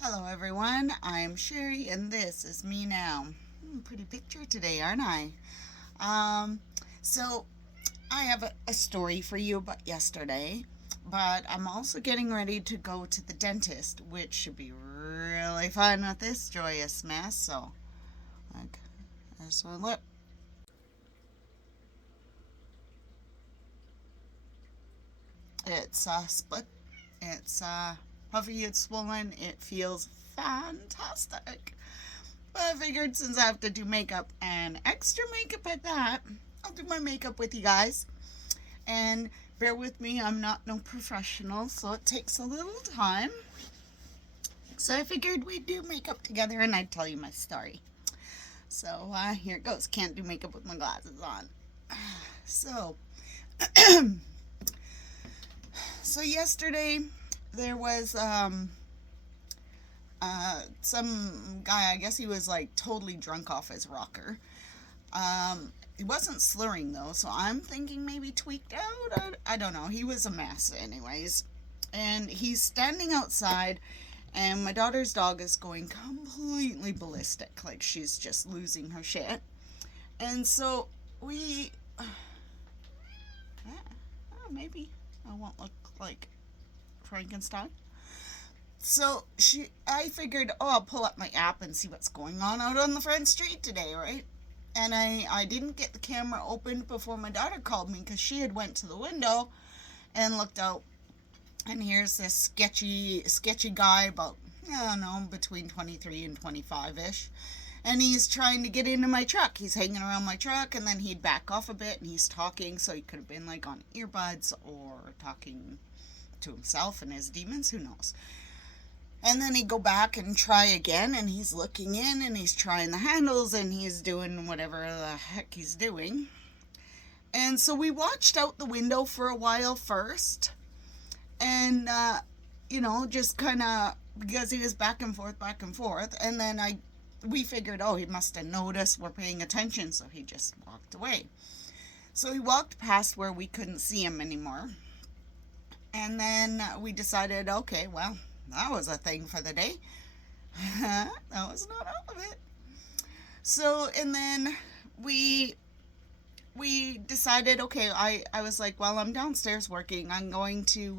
Hello everyone, I'm Sherry and this is me now. Pretty picture today, aren't I? Um, so I have a story for you about yesterday, but I'm also getting ready to go to the dentist, which should be really fun with this joyous mess. So, like, there's my lip. It's split. It's puffy. It's swollen. It feels fantastic. But I figured since I have to do makeup and extra makeup at that, I'll do my makeup with you guys. And bear with me, I'm not no professional, so it takes a little time. So I figured we'd do makeup together and I'd tell you my story. So here it goes. Can't do makeup with my glasses on. So, so yesterday there was some guy. I guess he was like totally drunk off his rocker. He wasn't slurring though, so I'm thinking maybe tweaked out. I don't know. He was a mess, anyways. And he's standing outside, and my daughter's dog is going completely ballistic. Like she's just losing her shit. And so we. Maybe I won't look like Frankenstein. So I figured, I'll pull up my app and see what's going on out on the front street today, right? And I didn't get the camera opened before my daughter called me because she had went to the window and looked out. And here's this sketchy guy about, I don't know, between 23 and 25-ish. And he's trying to get into my truck. He's hanging around my truck, and then he'd back off a bit, and he's talking, so he could have been like on earbuds or talking to himself and his demons, who knows. And then he'd go back and try again, and he's looking in, and he's trying the handles, and he's doing whatever the heck he's doing. And so we watched out the window for a while first, and, just kind of, because he was back and forth, and then we figured, he must have noticed we're paying attention, so he just walked away. So he walked past where we couldn't see him anymore. And then we decided, okay, well, that was a thing for the day. That was not all of it. So, and then we decided, okay, I was like, well, I'm downstairs working. I'm going to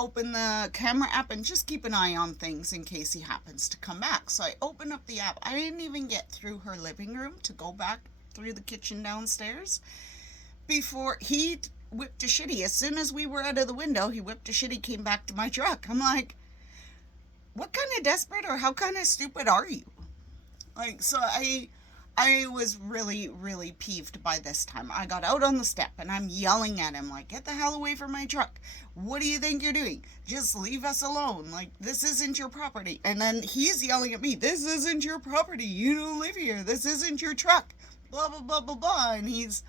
open the camera app and just keep an eye on things in case he happens to come back. So I opened up the app. I didn't even get through her living room to go back through the kitchen downstairs before he whipped a shitty. As soon as we were out of the window, he whipped a shitty, came back to my truck. I'm like, what kind of desperate or how kind of stupid are you? Like, so I was really, really peeved by this time. I got out on the step and I'm yelling at him, like, get the hell away from my truck. What do you think you're doing? Just leave us alone. Like, this isn't your property. And then he's yelling at me, this isn't your property. You don't live here. This isn't your truck. Blah, blah, blah, blah, blah. And he's,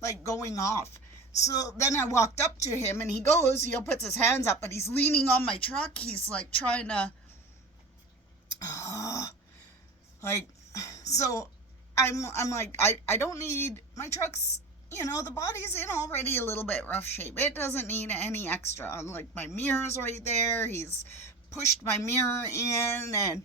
like, going off. So then I walked up to him and he puts his hands up, but he's leaning on my truck. He's, like, trying to, like, so I'm like, I don't need, my truck's, the body's in already a little bit rough shape. It doesn't need any extra. Like, my mirror's right there. He's pushed my mirror in, and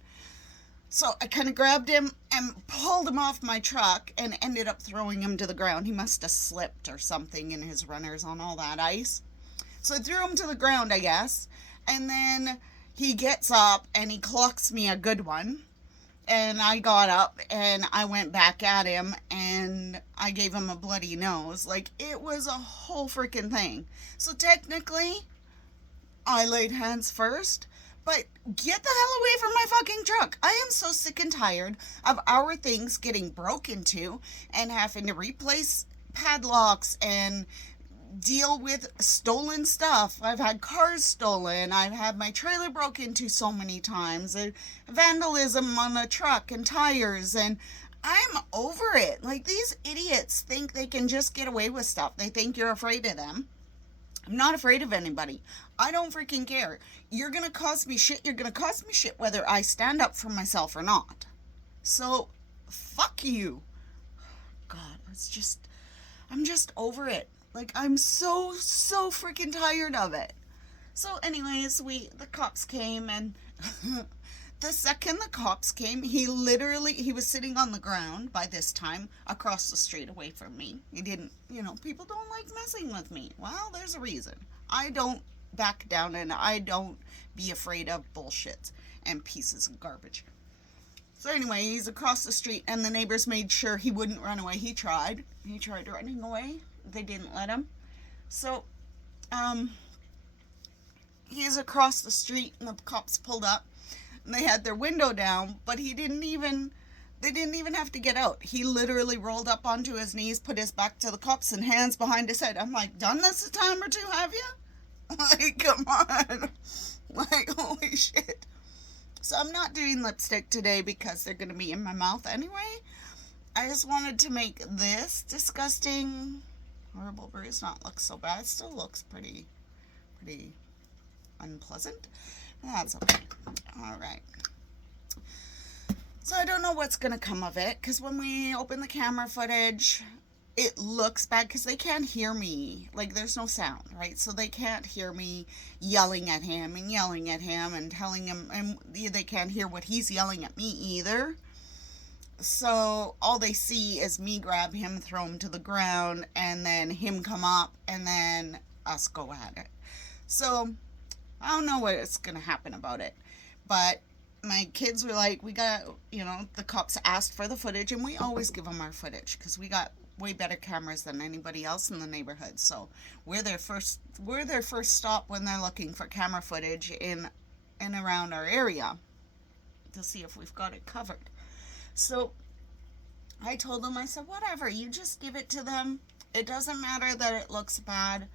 so I kind of grabbed him and pulled him off my truck and ended up throwing him to the ground. He must have slipped or something in his runners on all that ice. So I threw him to the ground, I guess. And then he gets up and he clocks me a good one. And I got up and I went back at him and I gave him a bloody nose. Like, it was a whole freaking thing. So technically, I laid hands first. But get the hell away from my fucking truck. I am so sick and tired of our things getting broke into and having to replace padlocks and deal with stolen stuff. I've had cars stolen. I've had my trailer broke into so many times. Vandalism on a truck and tires. And I'm over it. Like, these idiots think they can just get away with stuff. They think you're afraid of them. I'm not afraid of anybody. I don't freaking care. You're going to cause me shit. You're going to cause me shit whether I stand up for myself or not. So, fuck you. God, I'm just over it. Like, I'm so freaking tired of it. So anyways, the cops came, and the second the cops came, he was sitting on the ground by this time across the street away from me. He didn't, people don't like messing with me. Well, there's a reason. I don't back down, and I don't be afraid of bullshit and pieces of garbage. So anyway, he's across the street, and the neighbors made sure he wouldn't run away. He tried running away. They didn't let him. So, he's across the street, and the cops pulled up, and they had their window down, but they didn't even have to get out. He literally rolled up onto his knees, put his back to the cops, and hands behind his head. I'm like, done this a time or two, have you? Like, come on. Like, holy shit. So I'm not doing lipstick today because they're going to be in my mouth anyway. I just wanted to make this disgusting, horrible bruise not look so bad. It still looks pretty unpleasant. That's okay. All right. So I don't know what's going to come of it, because when we open the camera footage, it looks bad because they can't hear me. Like, there's no sound, right? So they can't hear me yelling at him and telling him, and they can't hear what he's yelling at me either. So all they see is me grab him, throw him to the ground, and then him come up, and then us go at it. So I don't know what's going to happen about it. But my kids were like, the cops asked for the footage, and we always give them our footage because we got way better cameras than anybody else in the neighborhood. So we're their first stop when they're looking for camera footage in and around our area to see if we've got it covered. So I told them, I said, whatever, you just give it to them. It doesn't matter that it looks bad.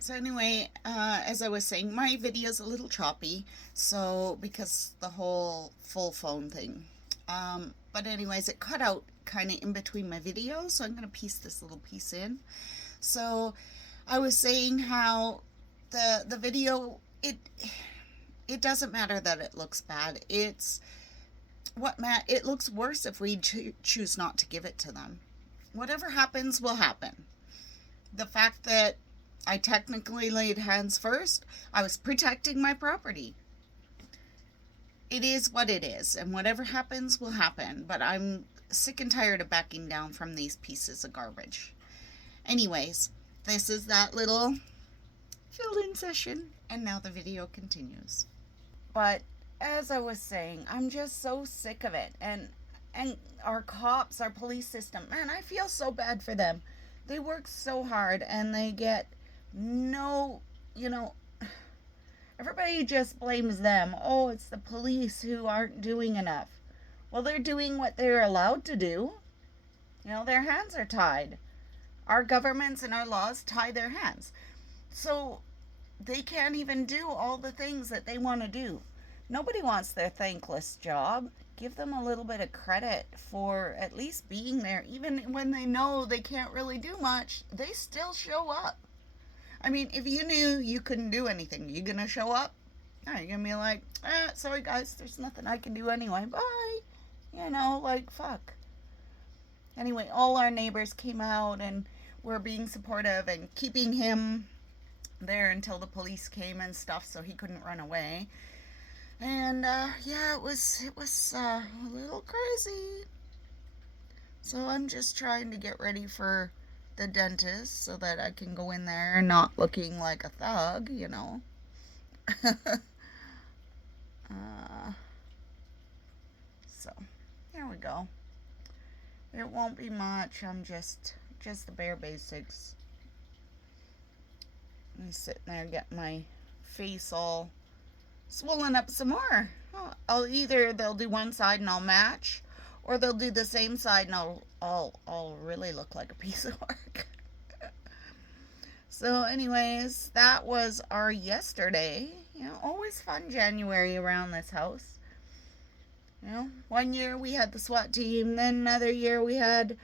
So anyway, as I was saying, my video's a little choppy, so because the whole full phone thing. But anyways, it cut out kind of in between my videos, so I'm going to piece this little piece in. So I was saying how the video, it doesn't matter that it looks bad. It looks worse if we choose not to give it to them. Whatever happens will happen. The fact that I technically laid hands first, I was protecting my property. It is what it is, and whatever happens will happen, but I'm sick and tired of backing down from these pieces of garbage. Anyways, this is that little fill-in session, and now the video continues. But as I was saying, I'm just so sick of it, and our cops, our police system, man, I feel so bad for them. They work so hard, and they get everybody just blames them. Oh, it's the police who aren't doing enough. Well, they're doing what they're allowed to do. Their hands are tied. Our governments and our laws tie their hands. So they can't even do all the things that they want to do. Nobody wants their thankless job. Give them a little bit of credit for at least being there. Even when they know they can't really do much, they still show up. I mean, if you knew you couldn't do anything, you gonna show up? Or you're gonna be like, sorry guys, there's nothing I can do anyway, bye. Fuck. Anyway, all our neighbors came out and were being supportive and keeping him there until the police came and stuff, so he couldn't run away. And it was a little crazy. So I'm just trying to get ready for the dentist so that I can go in there not looking like a thug, So here we go. It won't be much. I'm just the bare basics. I'm sitting there getting my face all swollen up some more. They'll do one side and I'll match, or they'll do the same side and I'll really look like a piece of work. So anyways, that was our yesterday. Always fun January around this house. One year we had the SWAT team, then another year we had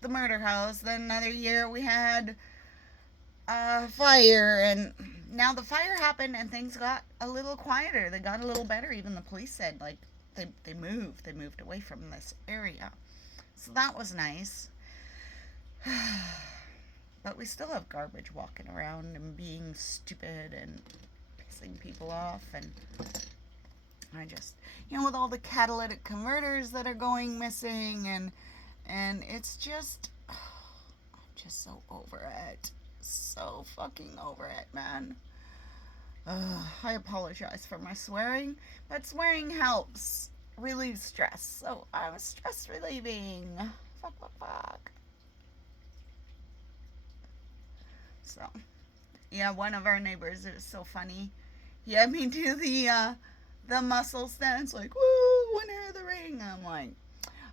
the murder house, then another year we had fire, and now the fire happened and things got a little quieter. They got a little better. Even the police said, they moved away from this area. So that was nice. But we still have garbage walking around and being stupid, and pissing people off. And I just, with all the catalytic converters that are going missing, and it's just, I'm just so over it. So fucking over it, man. I apologize for my swearing, but swearing helps relieve stress. So I'm stress relieving. Fuck, fuck, fuck. So, yeah, one of our neighbors, it was so funny. He had me do the muscle stance, like, woo, winner of the ring. I'm like,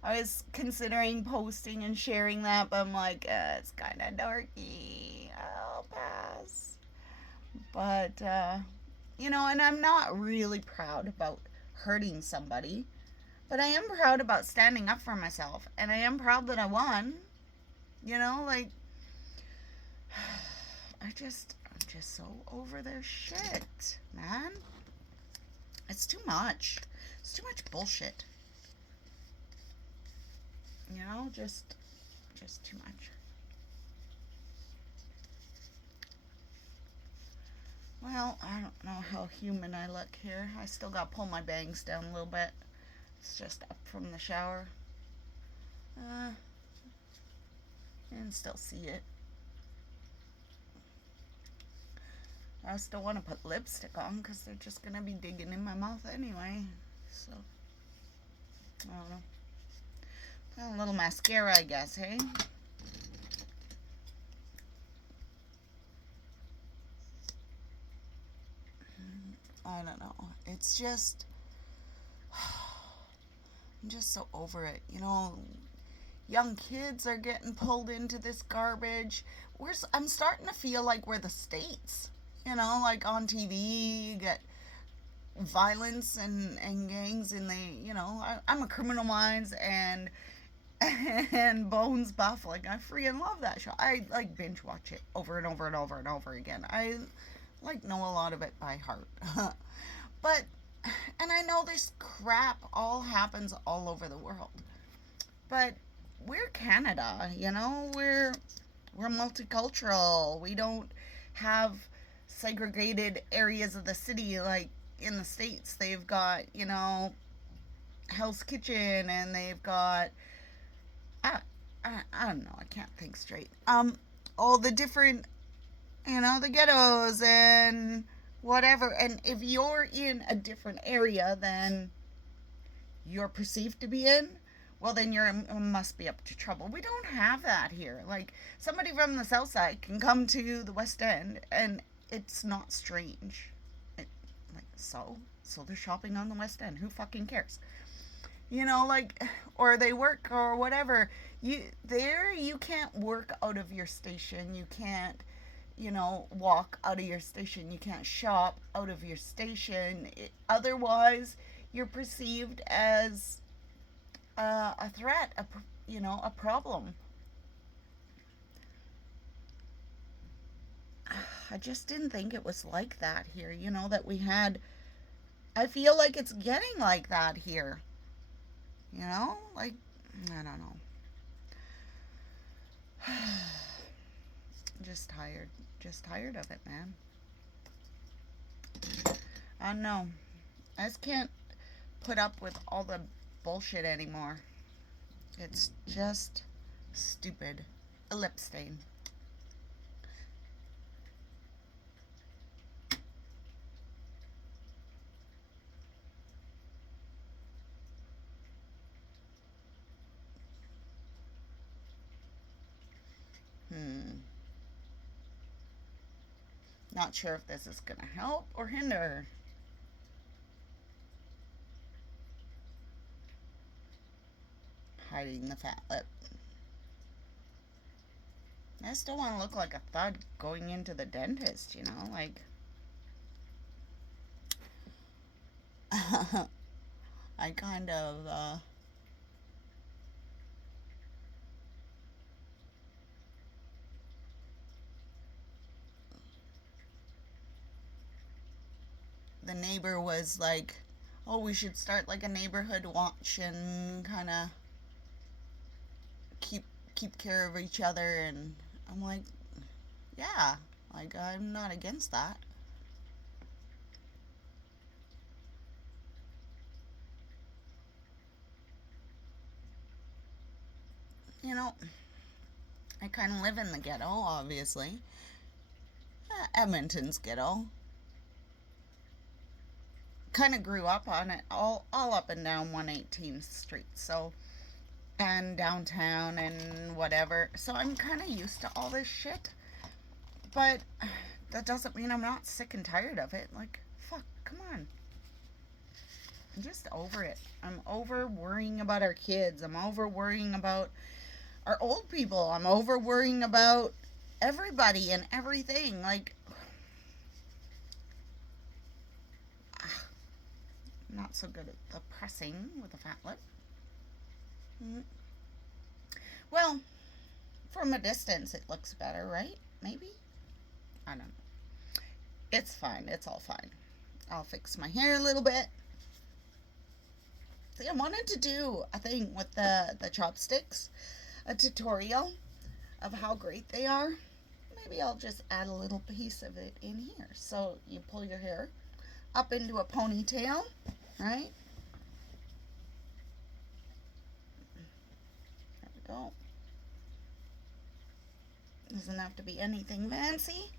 I was considering posting and sharing that, but I'm like, it's kind of dorky. I'll pass. But, and I'm not really proud about hurting somebody, but I am proud about standing up for myself, and I am proud that I won. Like, I'm just so over their shit, man. It's too much. It's too much bullshit. Just too much. Well, I don't know how human I look here. I still got to pull my bangs down a little bit. It's just up from the shower. And still see it. I still want to put lipstick on because they're just going to be digging in my mouth anyway. So, I don't know. A little mascara, I guess, hey? I don't know. It's just, I'm just so over it. Young kids are getting pulled into this garbage. I'm starting to feel like we're the States. Like on TV, you get violence and gangs, and I'm a Criminal Minds and Bones buff. Like, I freaking love that show. I like binge watch it over and over and over and over again. I know a lot of it by heart. But, and I know this crap all happens all over the world. But we're Canada, we're multicultural. We don't have segregated areas of the city like in the States. They've got, Hell's Kitchen, and they've got, I don't know, I can't think straight. All the different, the ghettos and whatever. And if you're in a different area than you're perceived to be in, well, then you must be up to trouble. We don't have that here. Like, somebody from the south side can come to the West End, and it's not strange. So they're shopping on the West End. Who fucking cares? Or they work or whatever. You can't work out of your station. You can't, walk out of your station. You can't shop out of your station. Otherwise, you're perceived as a threat, a problem. I just didn't think it was like that here, that we had. I feel like it's getting like that here. Like, I don't know. Just tired of it, man. I don't know. I just can't put up with all the bullshit anymore. It's just stupid. A lip stain. Not sure if this is going to help or hinder. Hiding the fat lip. I still want to look like a thug going into the dentist, like. I kind of, the neighbor was like, oh, we should start like a neighborhood watch and kind of keep care of each other. And I'm like, yeah, like, I'm not against that. you know, I kind of live in the ghetto, obviously. Edmonton's ghetto. Kind of grew up on it, all up and down 118th Street. So, and downtown and whatever. So I'm kind of used to all this shit. But that doesn't mean I'm not sick and tired of it. Like, fuck, come on. I'm just over it. I'm over worrying about our kids. I'm over worrying about our old people. I'm over worrying about everybody and everything. Like, not so good at the pressing with a fat lip. Well, from a distance it looks better, right? Maybe? I don't know. It's fine. It's all fine. I'll fix my hair a little bit. See, I wanted to do a thing with the chopsticks, a tutorial of how great they are. Maybe I'll just add a little piece of it in here. So you pull your hair up into a ponytail, right? There we go. Doesn't have to be anything fancy.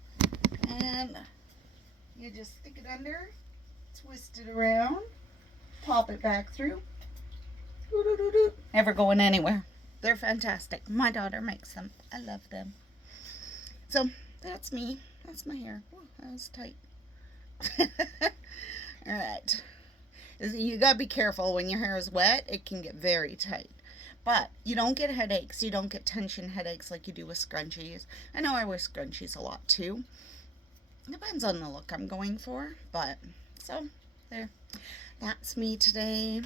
And you just stick it under, twist it around, pop it back through. Never going anywhere. They're fantastic. My daughter makes them. I love them. So that's me. That's my hair. Ooh, that was tight. Alright. You gotta be careful when your hair is wet. It can get very tight. But you don't get headaches. You don't get tension headaches like you do with scrunchies. I know I wear scrunchies a lot too. Depends on the look I'm going for. But, so, there. That's me today.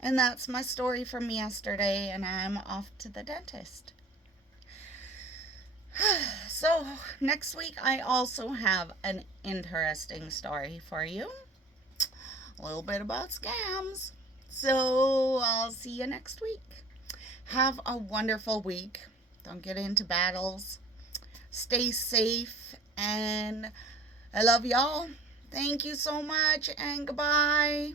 And that's my story from yesterday. And I'm off to the dentist. So, next week I also have an interesting story for you. A little bit about scams. So, I'll see you next week. Have a wonderful week. Don't get into battles. Stay safe. And I love y'all. Thank you so much. And goodbye.